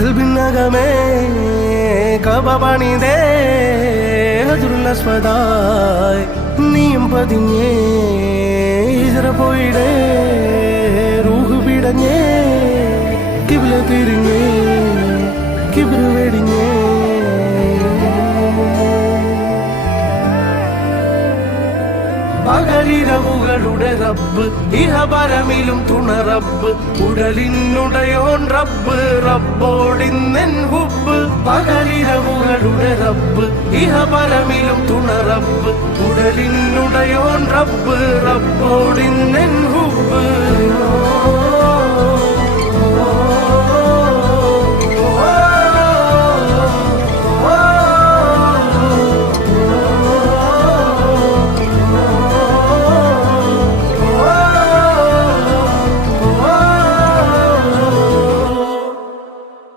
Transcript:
കൽബിനകമേ കബ പണിതേ ഹജറുൽ നീയും പതിഞ്ഞേ ഹിജ്റ പോയിടേ റൂഹ് പിടഞ്ഞേ കിബ്ല തിരിഞ്ഞേ കിബ്റ് വെടിഞ്ഞേ പകലിരവുകളുടെ റബ്ബ് ഇഹപരമിലും തുണ റബ്ബ് ഉടലിനുടയോൻ റബ്ബ് റബ്ബോടിന്നെൻ ഹുബ്ബ് പകലിരവുകളുടെ റബ്ബ് ഇഹപരമിലും തുണ റബ്ബ് ഉടലിനുടയോൻ റബ്ബ് റബ്ബോടിന്നെൻ ഹുബ്ബ്